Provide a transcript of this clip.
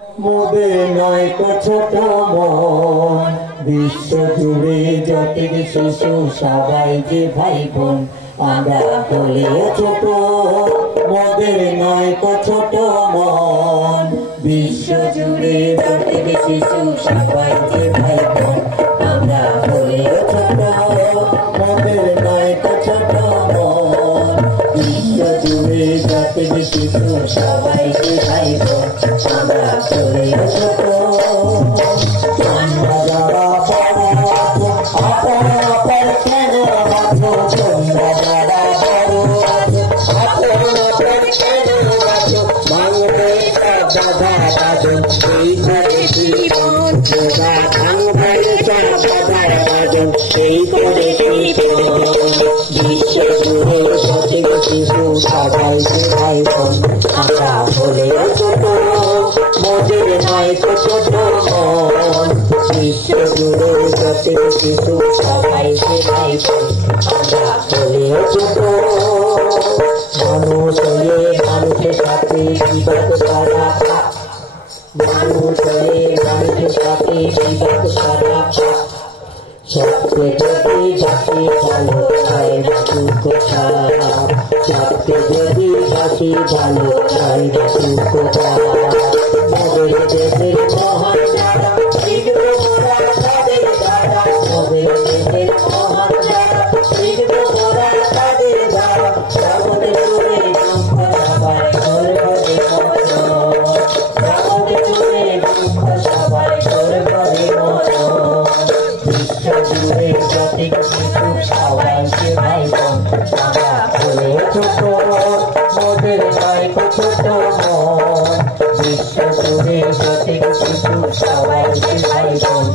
মোদের নয় তো ছোট মন, বিশ্ব জুড়ে যত শিশু সবাই যে ভাই বোন, আমরা হলেও ছোট। মোদের নয় তো ছোট মন, বিশ্ব জুড়ে যত শিশু সবাই যে ভাই বোন, আমরা হলেও ছোট। মোদের নয় তো ছোট মন, বিশ্ব জুড়ে যত শিশু সবাই যে ভাই বোন, আমরা হলেও ছোট। আমরা যারা আপন আপন কেন বাঁচো, তোমরা যারা বড় আছো আপন আপন কেন বাঁচো, ভাঙবে দাদা বাজো সেই করে জীবন, ভাঙবে দাদা বাজো সেই করে জীবন। বিশ্ব জুড়ে সঠিক শিশু সবাই যে ভাই বোন, আমরা হলেও ছোট। মোদের নয় তো ছোট মন, বিশ্ব জুড়ে সঠিক শিশু সবাই যে ভাই বোন, আমরা হলেও ছোট। মানুষ হয়ে মানুষের সাথে বিবাদ করা, মানুষ হয়ে মানুষের সাথে বিবাদ করা, সত্যি যদি জাতি ভালো হয় সুখ খারাপ, সত্যি যদি জাতি ভালো হয় সুখ খারাপ। মোদের দেশের মহান যারা শিখবে ওরা তাদের দ্বারা, মোদের দেশের মহান যারা শিখবে ওরা তাদের দ্বারা, জগতে জুড়ে দুঃখ সবাই করবে বিমোচন, জগতে জুড়ে দুঃখ সবাই করবে বিমোচন। বিশ্ব জুড়ে সঠিক শিশু সবাই যে ভাই বোন, আমরা হলেও ছোট। মোদের নয় তো ছোট মন, বিশ্ব জুড়ে সঠিক শিশু সবাই যে ভাই বোন।